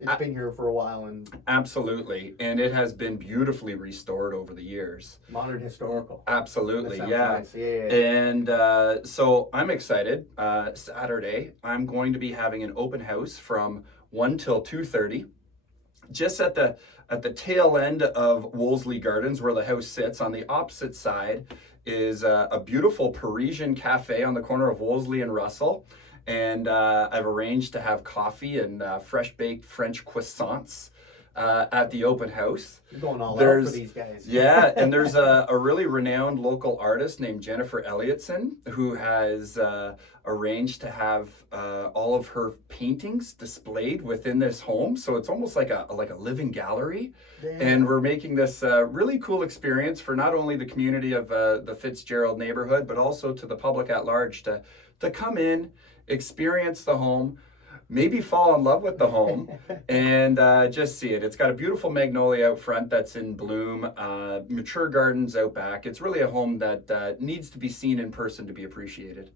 it's been here for a while and Absolutely, and it has been beautifully restored over the years. modern historical. Absolutely, That sounds yeah. nice. Yeah. And so I'm excited. Saturday, I'm going to be having an open house from 1 till 2:30, just at the tail end of Wolseley Gardens, where the house sits. On the opposite side is a beautiful Parisian cafe on the corner of Wolseley and Russell. And I've arranged to have coffee and fresh baked French croissants at the open house. You're going all out There's for these guys. Yeah, and there's a really renowned local artist named Jennifer Elliotson who has arranged to have all of her paintings displayed within this home. So it's almost like a living gallery. Damn. And we're making this really cool experience for not only the community of the Fitzgerald neighborhood, but also to the public at large to come in, experience the home, maybe fall in love with the home, and just see it. It's got a beautiful magnolia out front that's in bloom, mature gardens out back. It's really a home that needs to be seen in person to be appreciated.